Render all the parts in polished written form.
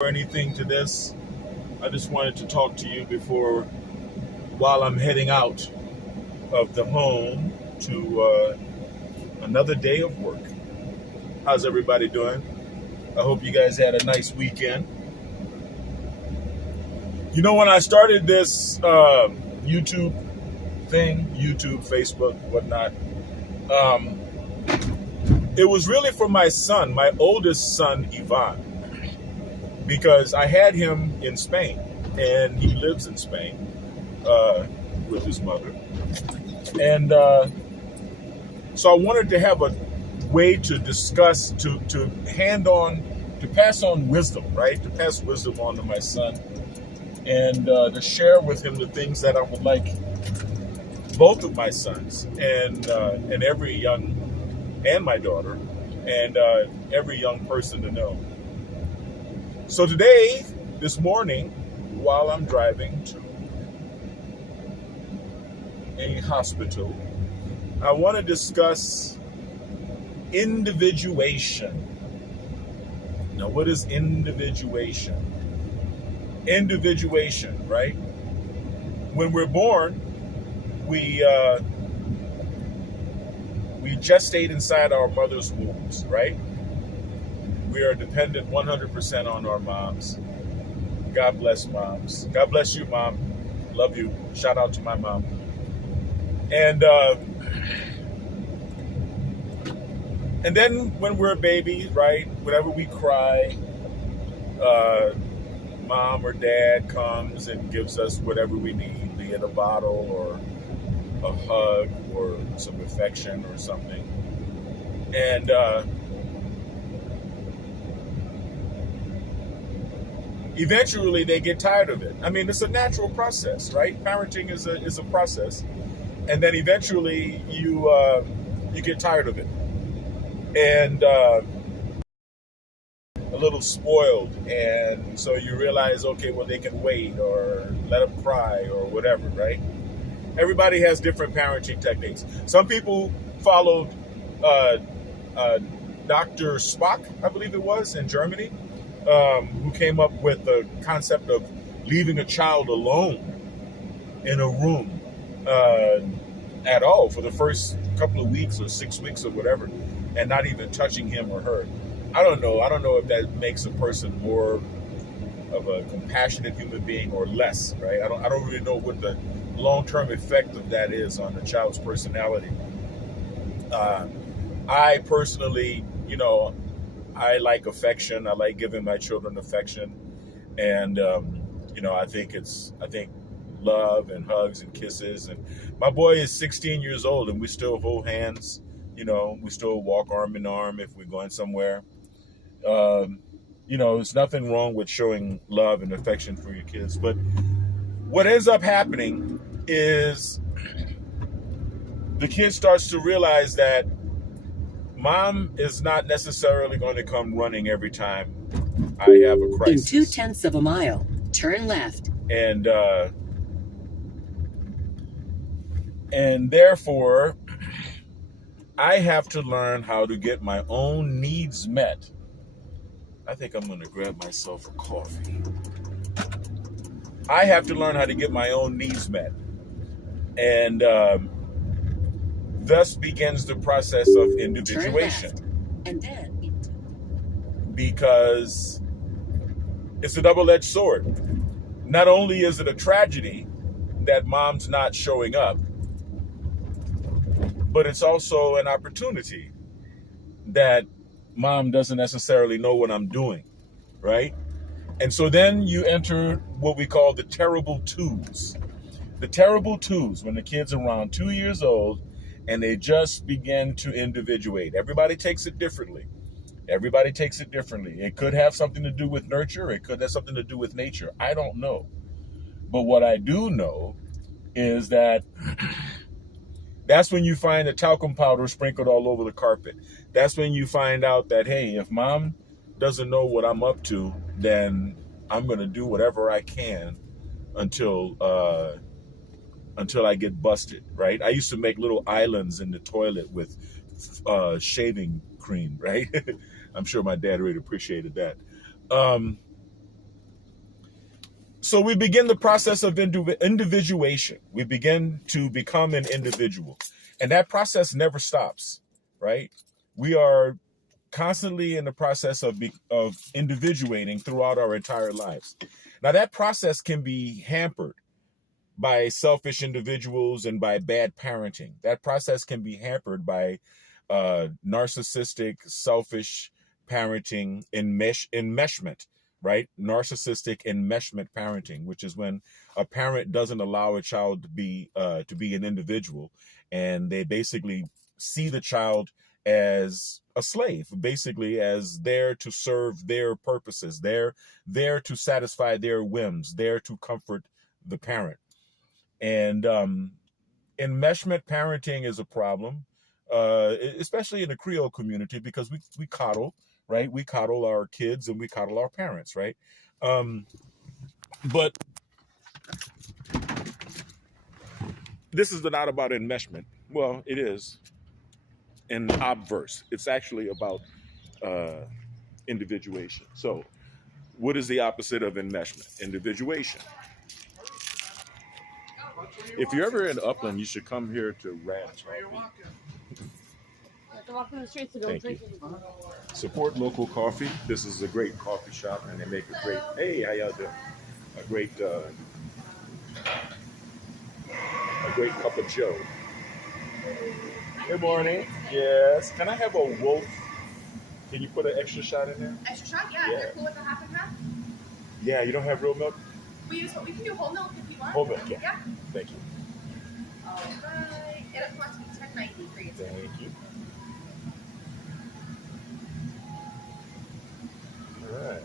or anything to this. I just wanted to talk to you while I'm heading out of the home to another day of work. How's everybody doing? I hope you guys had a nice weekend. You know, when I started this YouTube thing, YouTube, Facebook, whatnot, it was really for my son, my oldest son, Ivan, because I had him in Spain, and he lives in Spain with his mother. And so I wanted to have a way to discuss, to pass on wisdom, right? To pass wisdom on to my son, and to share with him the things that I would like both of my sons and every young, and my daughter, and every young person to know. So today, this morning, while I'm driving to a hospital, I want to discuss individuation. Now, what is individuation? Individuation, right? When we're born, we gestate inside our mother's wombs, right? We are dependent 100% on our moms. God bless moms. God bless you, Mom. Love you. Shout out to my mom. And then when we're a baby, right, whenever we cry, Mom or Dad comes and gives us whatever we need, be it a bottle or a hug or some affection or something. And eventually they get tired of it. I mean, it's a natural process, right? Parenting is a process. And then eventually you get tired of it. And a little spoiled. And so you realize, okay, well, they can wait or let them cry or whatever, right? Everybody has different parenting techniques. Some people followed Dr. Spock, I believe it was, in Germany, who came up with the concept of leaving a child alone in a room at all for the first couple of weeks or 6 weeks or whatever, and not even touching him or her. I don't know. I don't know if that makes a person more of a compassionate human being or less, right? I don't really know what the long-term effect of that is on the child's personality. I personally, I like affection. I like giving my children affection, and I think love and hugs and kisses. And my boy is 16 years old, and we still hold hands. We still walk arm in arm if we're going somewhere. There's nothing wrong with showing love and affection for your kids, but what ends up happening is the kid starts to realize that Mom is not necessarily going to come running every time I have a crisis. In 0.2 of a mile, turn left. And therefore, I have to learn how to get my own needs met. I think I'm going to grab myself a coffee. I have to learn how to get my own needs met. And thus begins the process of individuation. And then because it's a double-edged sword. Not only is it a tragedy that Mom's not showing up, but it's also an opportunity that Mom doesn't necessarily know what I'm doing, right? And so then you enter what we call the terrible twos. The terrible twos, when the kid's around 2 years old and they just begin to individuate. Everybody takes it differently. It could have something to do with nurture. It could have something to do with nature. I don't know. But what I do know is that that's when you find the talcum powder sprinkled all over the carpet. That's when you find out that, hey, if Mom doesn't know what I'm up to, then I'm going to do whatever I can until I get busted, right? I used to make little islands in the toilet with shaving cream, right? I'm sure my dad really appreciated that. So we begin the process of individuation. We begin to become an individual. And that process never stops, right? We are constantly in the process of individuating throughout our entire lives. Now, that process can be hampered by selfish individuals and by bad parenting. That process can be hampered by narcissistic, selfish parenting, enmeshment, right? Narcissistic enmeshment parenting, which is when a parent doesn't allow a child to be an individual, and they basically see the child as a slave, basically as there to serve their purposes, there to satisfy their whims, there to comfort the parent. And enmeshment parenting is a problem, especially in the Creole community, because we coddle, right? We coddle our kids and we coddle our parents, right? But this is not about enmeshment. Well, it is in obverse. It's actually about individuation. So what is the opposite of enmeshment? Individuation. If you're ever in Upland, you should come here to Rad's Coffee. Walking the streets to go drink. Support local coffee. This is a great coffee shop, and they make a great. Hey, how y'all doing? A great cup of Joe. Good morning. Yes. Can I have a Wolf? Can you put an extra shot in there? Extra shot? Yeah. Yeah. You're cool with a half and half? Yeah. You don't have real milk? We can do whole milk if you want. Whole milk. Yeah. Yeah. Thank you. All right. It'll cost me $10.90 for you. Thank you. All right.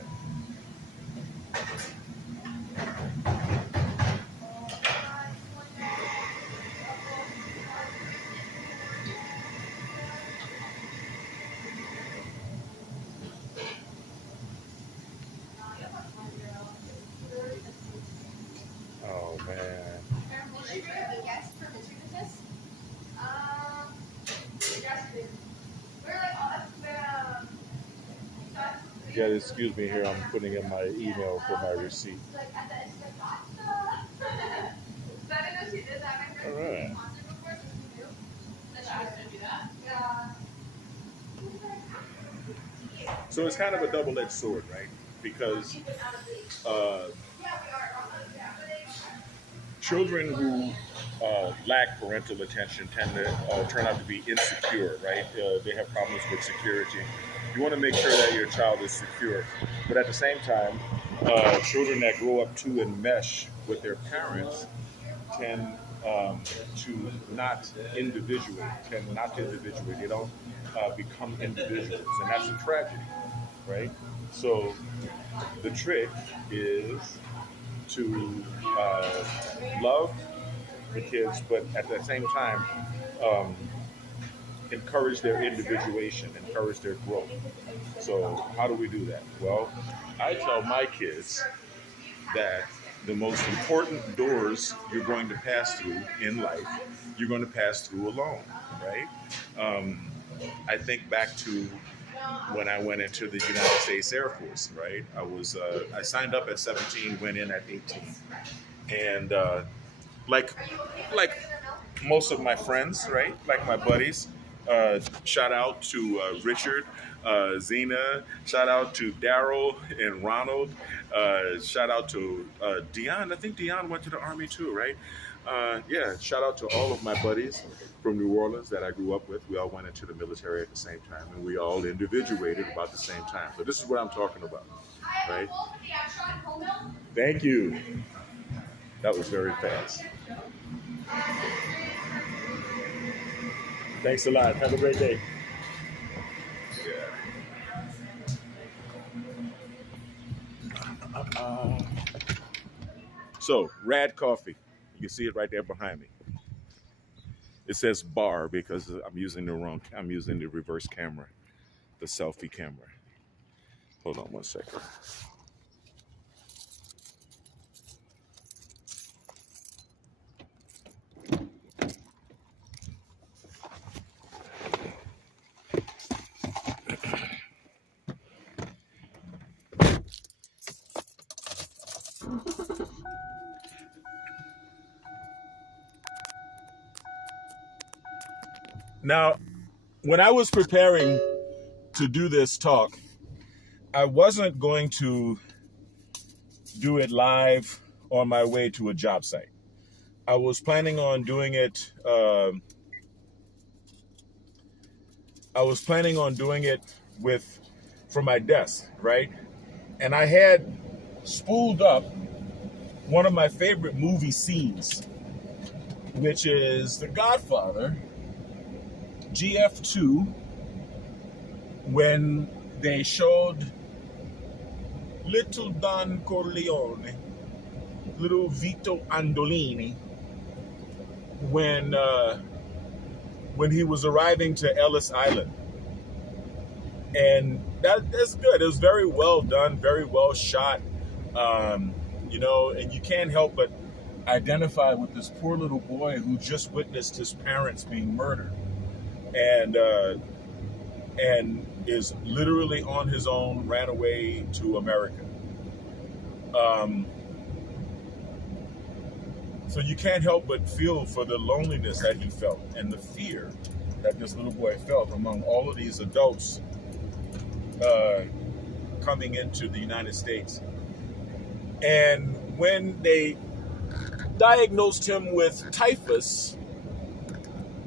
Oh man. You gotta excuse me here. I'm putting in my email for my receipt. All right. So it's kind of a double-edged sword, right? Because children who lack parental attention tend to turn out to be insecure, right? They have problems with security. You want to make sure that your child is secure, but at the same time, children that grow up to enmesh with their parents tend to not individuate. They don't become individuals, and that's a tragedy, right? So the trick is to love the kids, but at the same time, encourage their individuation, encourage their growth. So how do we do that? Well, I tell my kids that the most important doors you're going to pass through in life, you're going to pass through alone, right? I think back to when I went into the United States Air Force, right? I signed up at 17, went in at 18. And like most of my friends, right? Like my buddies, shout out to Richard, Zena, shout out to Daryl and Ronald, shout out to Dion. I think Dion went to the Army too, right? Yeah, shout out to all of my buddies from New Orleans that I grew up with. We all went into the military at the same time, and we all individuated about the same time. So this is what I'm talking about, right? Thank you. That was very fast. Thanks a lot. Have a great day. Yeah. So, Rad Coffee. You can see it right there behind me. It says bar because I'm using the reverse camera, the selfie camera. Hold on one second. Now, when I was preparing to do this talk, I wasn't going to do it live on my way to a job site. I was planning on doing it. From my desk, right? And I had spooled up one of my favorite movie scenes, which is The Godfather, GF2, when they showed little Don Corleone, little Vito Andolini, when he was arriving to Ellis Island. And that's good. It was very well done, very well shot, and you can't help but identify with this poor little boy who just witnessed his parents being murdered, and is literally on his own, ran away to America. So you can't help but feel for the loneliness that he felt and the fear that this little boy felt among all of these adults coming into the United States. And when they diagnosed him with typhus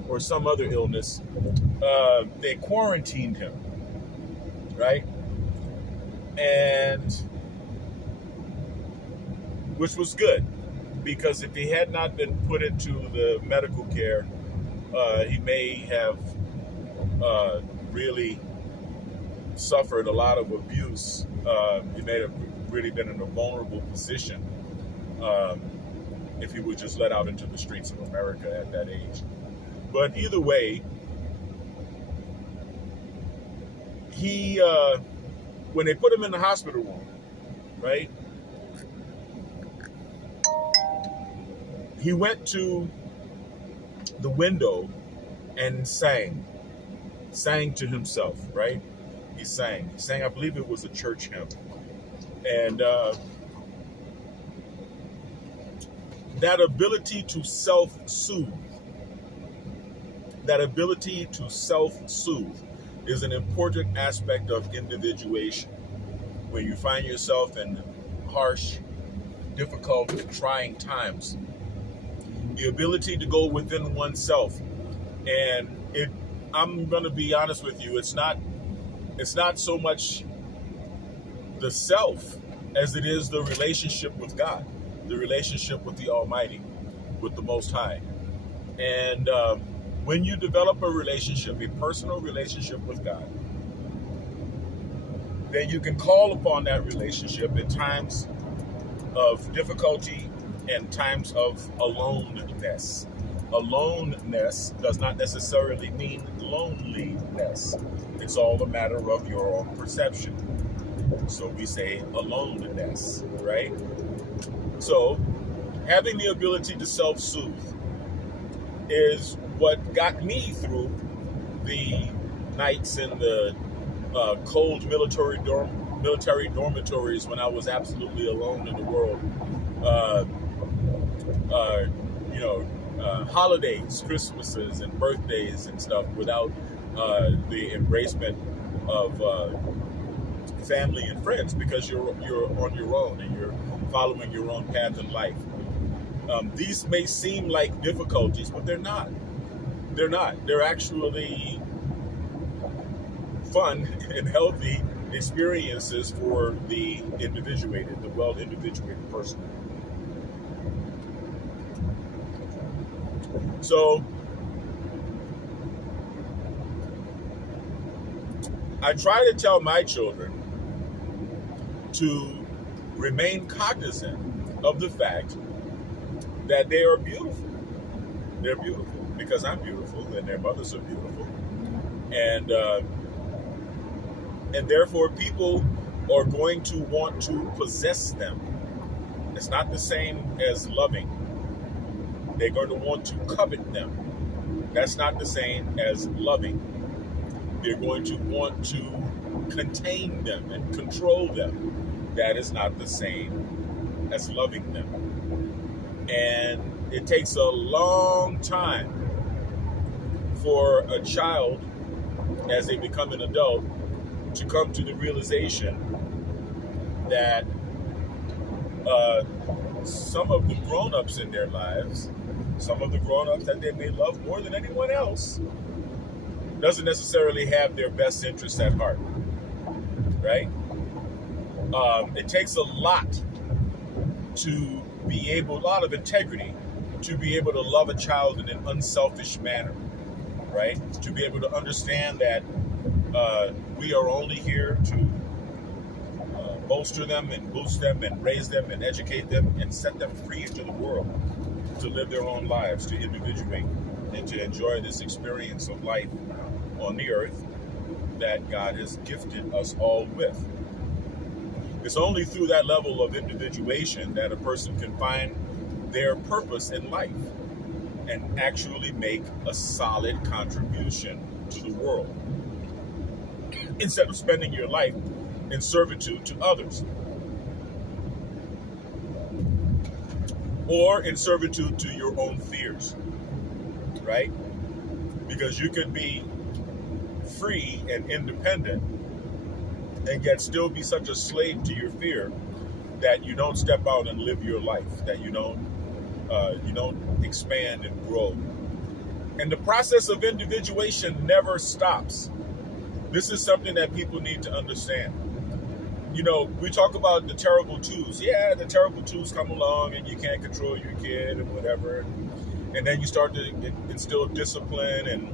or some other illness, they quarantined him, right? And which was good, because if he had not been put into the medical care, he may have really suffered a lot of abuse. He may have really been in a vulnerable position if he was just let out into the streets of America at that age. But either way, he when they put him in the hospital room, right, he went to the window and sang to himself, right? He sang, I believe it was a church hymn. And that ability to self-soothe is an important aspect of individuation. When you find yourself in harsh, difficult, trying times, the ability to go within oneself. And I'm going to be honest with you, it's not so much the self as it is the relationship with God, the relationship with the Almighty, with the Most High. And when you develop a relationship, a personal relationship with God, then you can call upon that relationship in times of difficulty and times of aloneness. Aloneness does not necessarily mean loneliness. It's all a matter of your own perception. So we say aloneness, right? So having the ability to self-soothe is what got me through the nights in the cold military dormitories when I was absolutely alone in the world. Holidays, Christmases, and birthdays and stuff without the embracement of family and friends, because you're on your own and you're following your own path in life. These may seem like difficulties, but they're not. They're not. They're actually fun and healthy experiences for the individuated, the well-individuated person. So I try to tell my children to remain cognizant of the fact that they are beautiful. They're beautiful because I'm beautiful and their mothers are beautiful. And therefore people are going to want to possess them. It's not the same as loving. They're going to want to covet them. That's not the same as loving. They're going to want to contain them and control them. That is not the same as loving them. And it takes a long time for a child, as they become an adult, to come to the realization that some of the grown-ups in their lives, some of the grown-ups that they may love more than anyone else, doesn't necessarily have their best interests at heart, right? It takes a lot to be able, a lot of integrity, to be able to love a child in an unselfish manner, right? To be able to understand that we are only here to bolster them and boost them and raise them and educate them and set them free into the world to live their own lives, to individuate and to enjoy this experience of life on the earth that God has gifted us all with. It's only through that level of individuation that a person can find their purpose in life and actually make a solid contribution to the world, instead of spending your life in servitude to others, or in servitude to your own fears, right? Because you could be free and independent and yet still be such a slave to your fear that you don't step out and live your life, that you don't expand and grow. And the process of individuation never stops. This is something that people need to understand. You know, we talk about the terrible twos. Yeah, the terrible twos come along and you can't control your kid and whatever. And then you start to instill discipline, and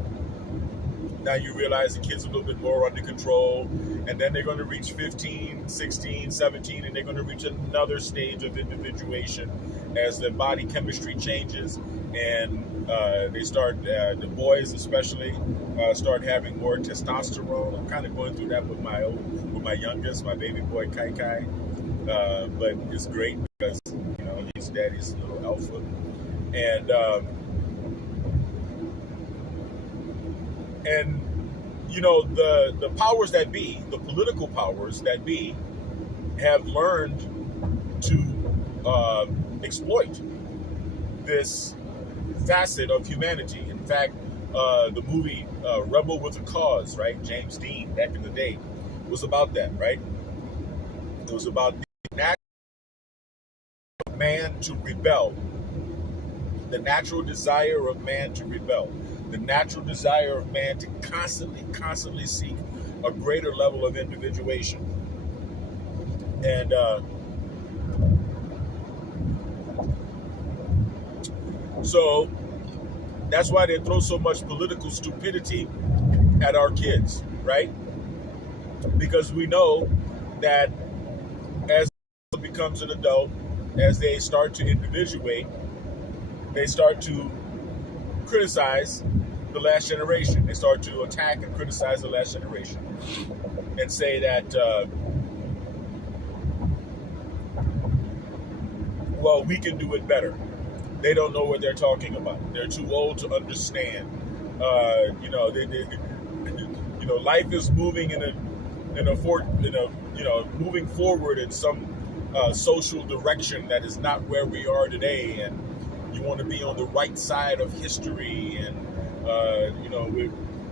now you realize the kid's a little bit more under control. And then they're going to reach 15, 16, 17, and they're going to reach another stage of individuation as the body chemistry changes. And they start, the boys especially, start having more testosterone. I'm kind of going through that with my youngest, my baby boy Kai Kai. But it's great because, you know, he's daddy's little alpha. And you know, the powers that be, the political powers that be, have learned to exploit this facet of humanity. In fact, the movie Rebel with a Cause, right? James Dean, back in the day, was about that, right? It was about the natural of man to rebel, the natural desire of man to rebel, the natural desire of man to constantly seek a greater level of individuation. And so that's why they throw so much political stupidity at our kids, right? Because we know that as becomes an adult, as they start to individuate, they start to criticize the last generation. They start to attack and criticize the last generation and say that, well, we can do it better. They don't know what they're talking about. They're too old to understand. You know, life is moving moving forward in some social direction that is not where we are today, and you want to be on the right side of history, and you know,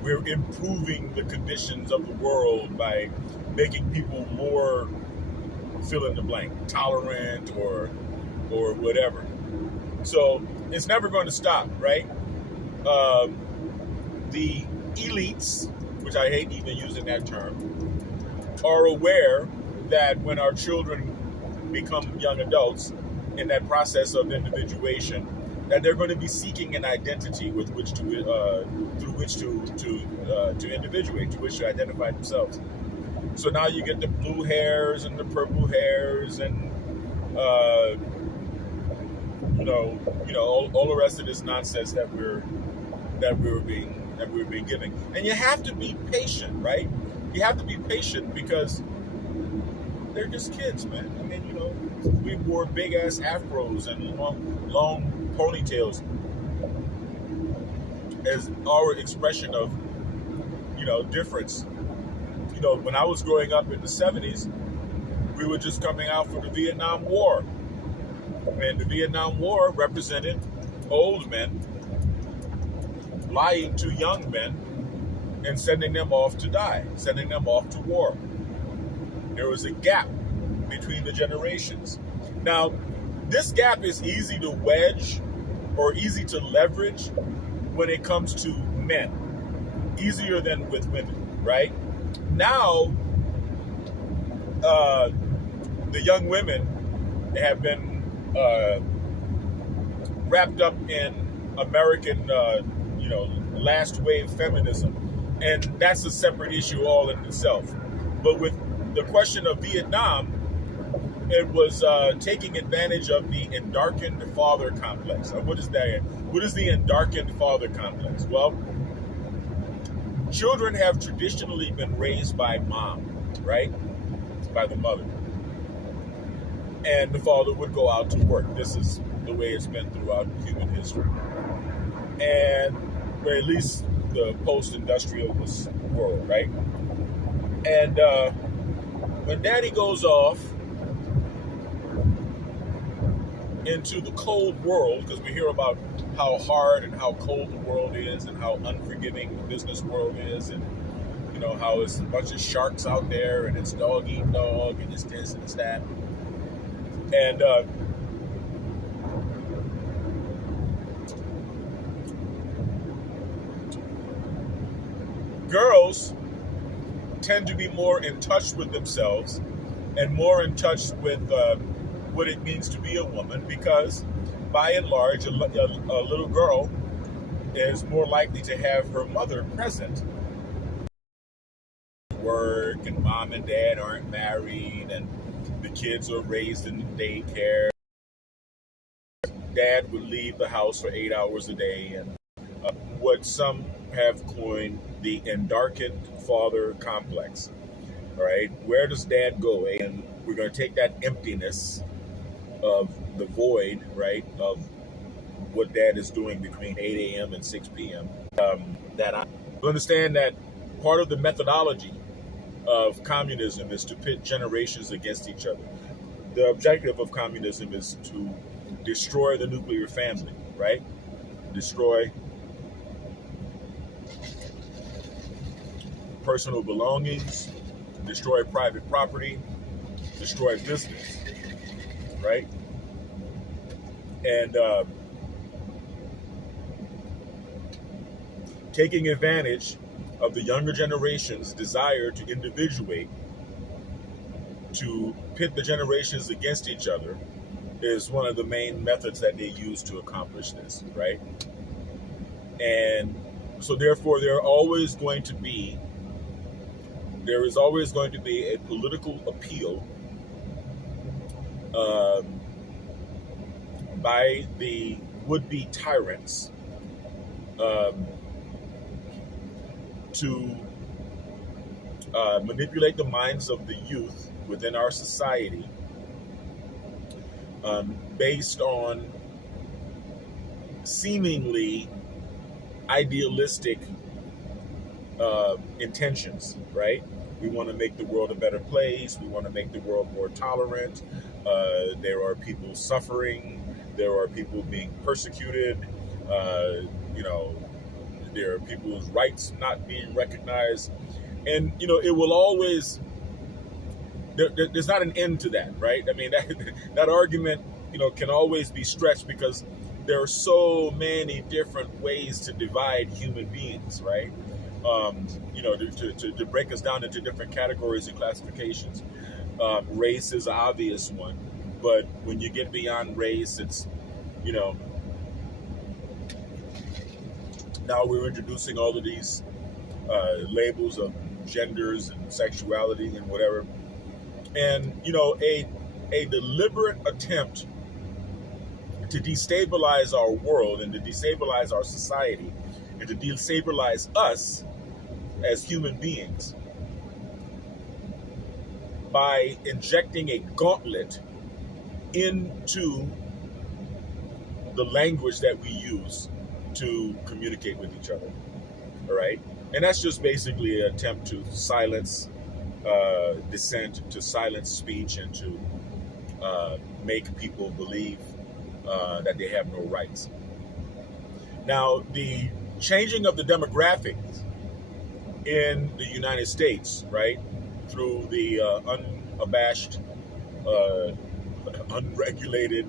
we're improving the conditions of the world by making people more fill in the blank, tolerant or whatever. So it's never going to stop, right? The elites, which I hate even using that term, are aware that when our children become young adults in that process of individuation, that they're going to be seeking an identity with which to through which to individuate, to which to identify themselves. So now you get the blue hairs and the purple hairs, and all the rest of this nonsense that we're being given. And you have to be patient, right? You have to be patient because they're just kids, man. I mean, you know, we wore big ass afros and long ponytails as our expression of, you know, difference. You know, when I was growing up in the 70s, we were just coming out from the Vietnam War. And the Vietnam War represented old men lying to young men and sending them off to die, sending them off to war. There was a gap between the generations. Now, this gap is easy to wedge or easy to leverage when it comes to men, easier than with women, right? Now, the young women have been wrapped up in American, last wave feminism, and that's a separate issue all in itself. But with the question of Vietnam, it was taking advantage of the endarkened father complex. What is that? What is the endarkened father complex? Well, children have traditionally been raised by mom, right? By the mother. And the father would go out to work. This is the way it's been throughout human history. And or at least the post-industrial world, right? And when daddy goes off into the cold world, because we hear about how hard and how cold the world is and how unforgiving the business world is, and how it's a bunch of sharks out there and it's dog eat dog and it's this and it's that. And girls tend to be more in touch with themselves and more in touch with what it means to be a woman, because by and large, a little girl is more likely to have her mother present. Work, and mom and dad aren't married, and the kids are raised in daycare. Dad would leave the house for 8 hours a day, and what some have coined the endarkened father complex. All right, where does dad go? And we're going to take that emptiness of the void, right, of what dad is doing between 8 a.m. and 6 p.m. That I understand that part of the methodology of communism is to pit generations against each other. The objective of communism is to destroy the nuclear family, right? Destroy personal belongings, destroy private property, destroy business, right? And taking advantage of the younger generation's desire to individuate, to pit the generations against each other, is one of the main methods that they use to accomplish this, right? And so therefore there is always going to be a political appeal by the would-be tyrants to manipulate the minds of the youth within our society based on seemingly idealistic intentions, right? We want to make the world a better place. We want to make the world more tolerant. There are people suffering. There are people being persecuted. There are people's rights not being recognized. And, it will always, there's not an end to that, right? I mean, that argument, can always be stretched because there are so many different ways to divide human beings, right? To break us down into different categories and classifications. Race is an obvious one, but when you get beyond race, it's, now we're introducing all of these labels of genders and sexuality and whatever. And, a deliberate attempt to destabilize our world and to destabilize our society and to destabilize us as human beings by injecting a gauntlet into the language that we use to communicate with each other. All right. And that's just basically an attempt to silence dissent, to silence speech, and to make people believe that they have no rights. Now, the changing of the demographics in the United States, right, through the unabashed, unregulated,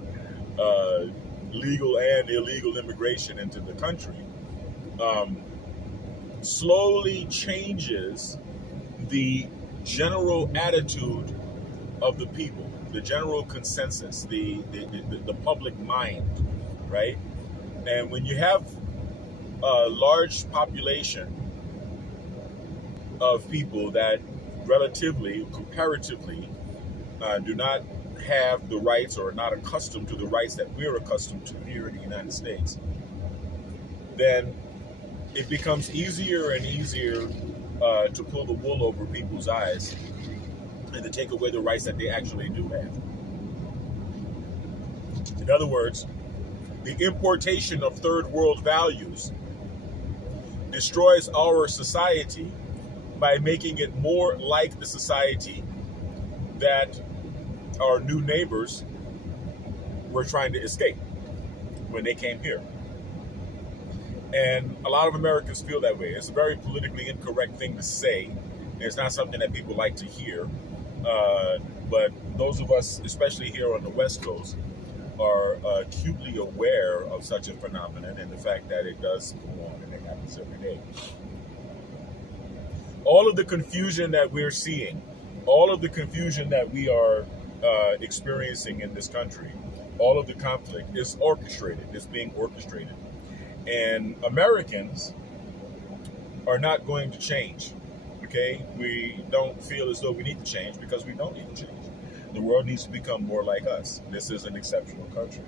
legal and illegal immigration into the country, slowly changes the general attitude of the people, the general consensus, the public mind, right? And when you have a large population of people that relatively, comparatively, do not have the rights or are not accustomed to the rights that we're accustomed to here in the United States, then it becomes easier and easier to pull the wool over people's eyes and to take away the rights that they actually do have. In other words, the importation of third world values destroys our society by making it more like the society that our new neighbors were trying to escape when they came here. And a lot of Americans feel that way. It's a very politically incorrect thing to say. It's not something that people like to hear. But those of us, especially here on the West Coast, are acutely aware of such a phenomenon and the fact that it does go on and it happens every day. All of the confusion that we're seeing, all of the confusion that we are experiencing in this country, all of the conflict is orchestrated, is being orchestrated. And Americans are not going to change, okay? We don't feel as though we need to change because we don't need to change. The world needs to become more like us. This is an exceptional country.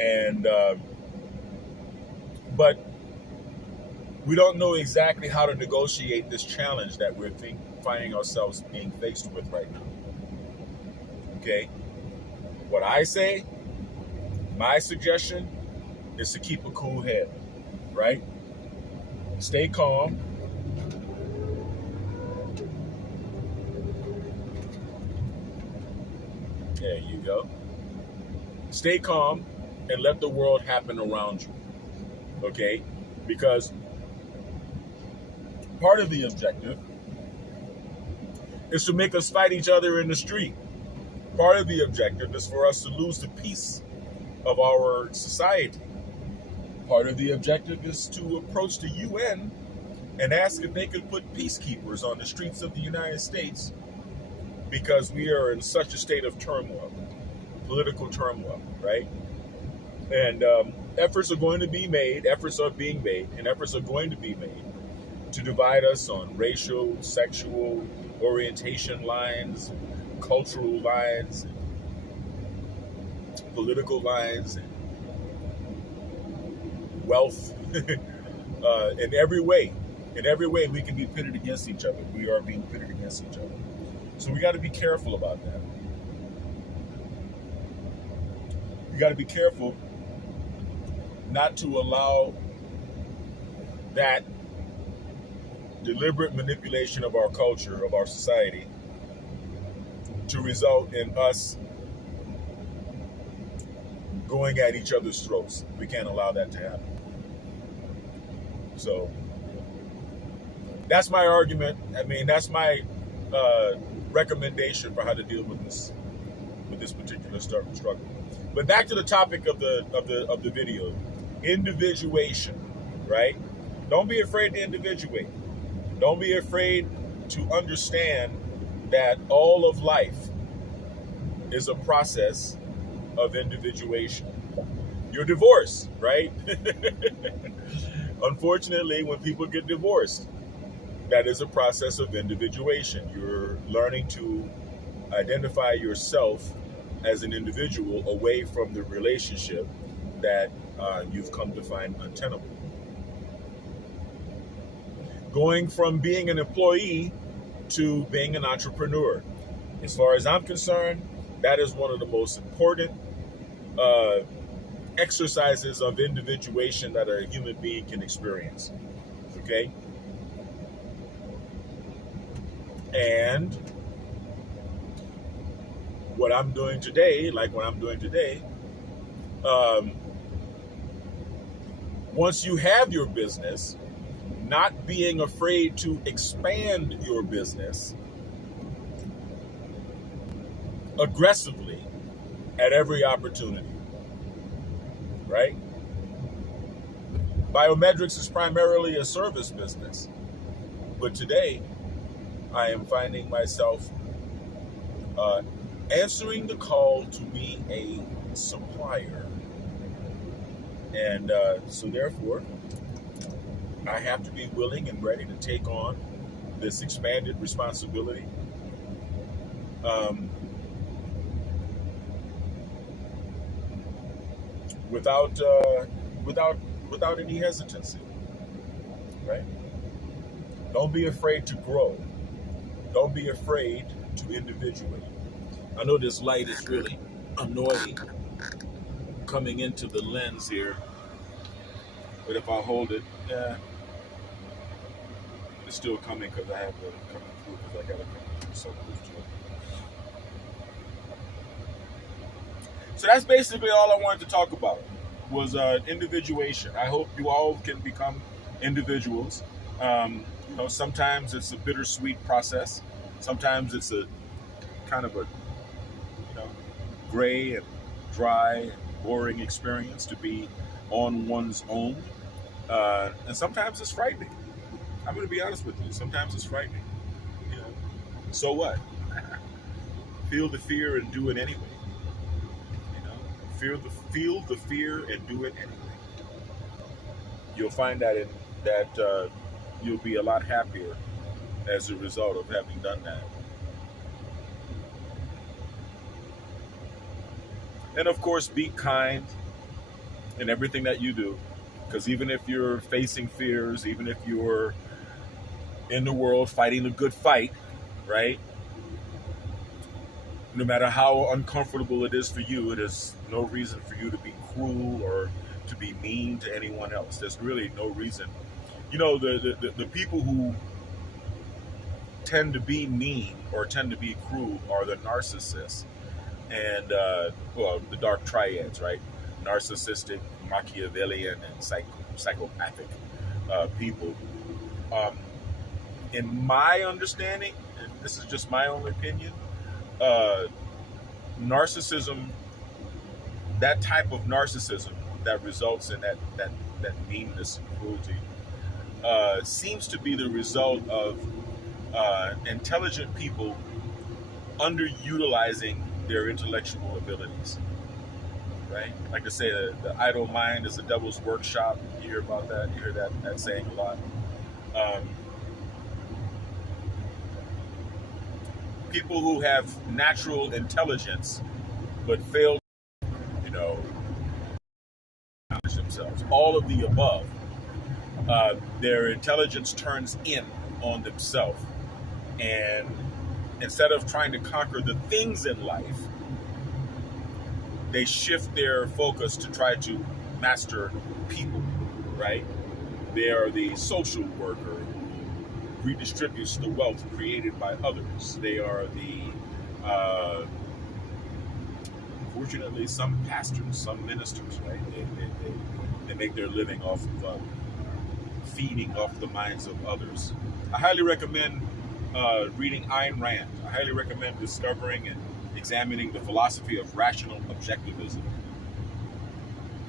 And, but we don't know exactly how to negotiate this challenge that we're finding ourselves being faced with right now. Okay? What I say, my suggestion, is to keep a cool head, right? Stay calm. There you go. Stay calm and let the world happen around you, okay? Because part of the objective is to make us fight each other in the street. Part of the objective is for us to lose the peace of our society. Part of the objective is to approach the UN and ask if they could put peacekeepers on the streets of the United States because we are in such a state of turmoil, political turmoil, right? And efforts are going to be made, efforts are being made, and efforts are going to be made to divide us on racial, sexual, orientation lines, cultural lines, political lines, wealth, in every way we can be pitted against each other. We are being pitted against each other. So we got to be careful about that. You got to be careful not to allow that deliberate manipulation of our culture, of our society, to result in us going at each other's throats. We can't allow that to happen. So that's my argument. I mean, that's my recommendation for how to deal with this particular struggle. But back to the topic of the video, individuation, right? Don't be afraid to individuate. Don't be afraid to understand that all of life is a process of individuation. You're divorced, right? Unfortunately, when people get divorced, that is a process of individuation. You're learning to identify yourself as an individual away from the relationship that you've come to find untenable. Going from being an employee to being an entrepreneur. As far as I'm concerned, that is one of the most important exercises of individuation that a human being can experience. Okay? And what I'm doing today, Once you have your business, not being afraid to expand your business aggressively at every opportunity, right? Biometrics is primarily a service business, but today I am finding myself answering the call to be a supplier. And so therefore, I have to be willing and ready to take on this expanded responsibility. Without any hesitancy, right? Don't be afraid to grow. Don't be afraid to individuate. I know this light is really annoying coming into the lens here, but if I hold it, it's still coming because I have to come through because I got to come through so close to it. So that's basically all I wanted to talk about was individuation. I hope you all can become individuals. Sometimes it's a bittersweet process. Sometimes it's a kind of a gray and dry and boring experience to be on one's own. And sometimes it's frightening. I'm going to be honest with you. Sometimes it's frightening. So what? Feel the fear and do it anyway. Feel the fear and do it anyway. You'll find that you'll be a lot happier as a result of having done that. And of course, be kind in everything that you do, because even if you're facing fears, even if you're in the world fighting a good fight, right? No matter how uncomfortable it is for you, it is no reason for you to be cruel or to be mean to anyone else. There's really no reason. The people who tend to be mean or tend to be cruel are the narcissists and, the dark triads, right? Narcissistic, Machiavellian, and psychopathic people. In my understanding, and this is just my own opinion, narcissism, that type of narcissism that results in that meanness and cruelty, seems to be the result of intelligent people underutilizing their intellectual abilities, right? Like I say, the idle mind is the devil's workshop. You hear about that? You hear that saying a lot. People who have natural intelligence but fail to, manage themselves. All of the above. Their intelligence turns in on themselves. And instead of trying to conquer the things in life, they shift their focus to try to master people, right? They are the social worker who redistributes the wealth created by others. They are the, fortunately, some pastors, some ministers, right? They make their living off of feeding off the minds of others. I highly recommend reading Ayn Rand. I highly recommend discovering and examining the philosophy of rational objectivism.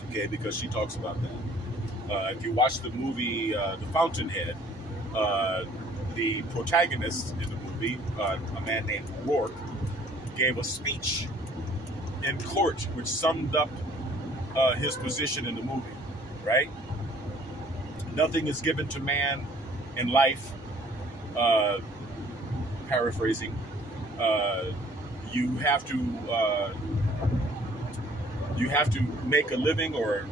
Okay, because she talks about that. If you watch the movie The Fountainhead, the protagonist in the movie, a man named Rourke, gave a speech in court which summed up his position in the movie, right? Nothing is given to man in life, paraphrasing, you have to make a living or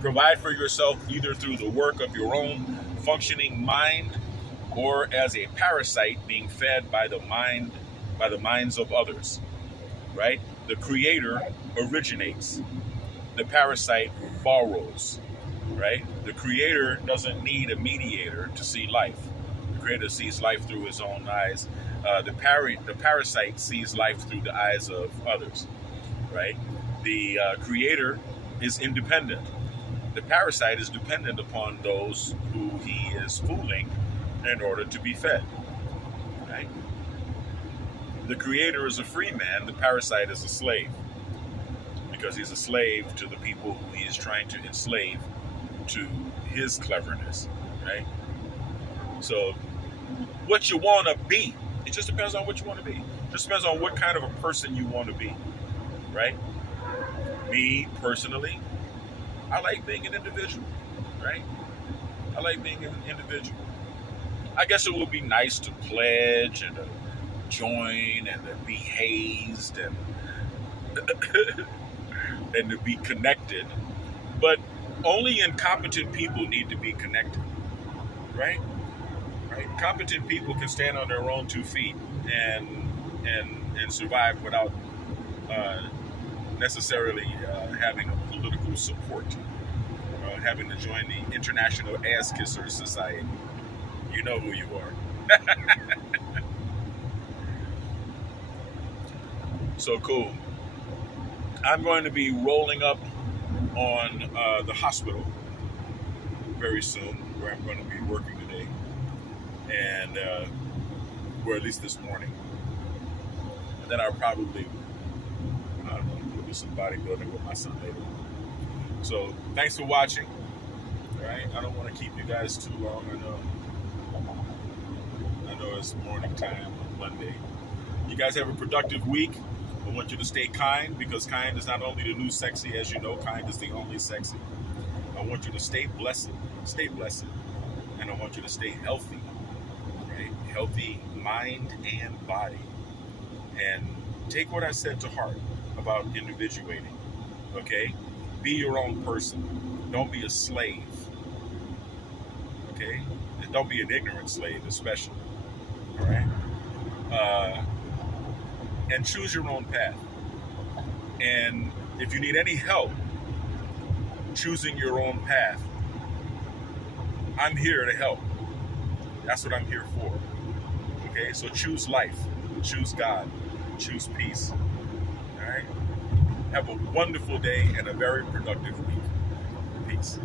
provide for yourself either through the work of your own functioning mind or as a parasite being fed by the minds of others, right? The creator originates, the parasite borrows, right? The creator doesn't need a mediator to see life. The creator sees life through his own eyes. The parasite sees life through the eyes of others, right? The creator is independent. the parasite is dependent upon those who he is fooling in order to be fed. Right? The creator is a free man, the parasite is a slave. Because he's a slave to the people who he is trying to enslave to his cleverness. Right? So, what you want to be, it just depends on what you want to be. It just depends on what kind of a person you want to be. Right? Me, personally, I like being an individual. Right? I like being an individual. I guess it would be nice to pledge and to join and to be hazed and and to be connected. But only incompetent people need to be connected. Right? Right? Competent people can stand on their own 2 feet and survive without necessarily having a political support, having to join the International Ass Kissers Society. You know who you are. So cool. I'm going to be rolling up on the hospital very soon, where I'm going to be working today, and or at least this morning. And then I'll probably, I don't know, do some bodybuilding with my son later. So thanks for watching. All right, I don't want to keep you guys too long. I know it's morning time on Monday. You guys have a productive week. I want you to stay kind, because kind is not only the new sexy, as you know, kind is the only sexy. I want you to stay blessed, and I want you to stay healthy, right? Healthy mind and body. And take what I said to heart about individuating, okay? Be your own person. Don't be a slave, okay? And don't be an ignorant slave, especially, all right? And choose your own path. And if you need any help choosing your own path, I'm here to help. That's what I'm here for. Okay, so choose life, choose God, choose peace. All right? Have a wonderful day and a very productive week. Peace.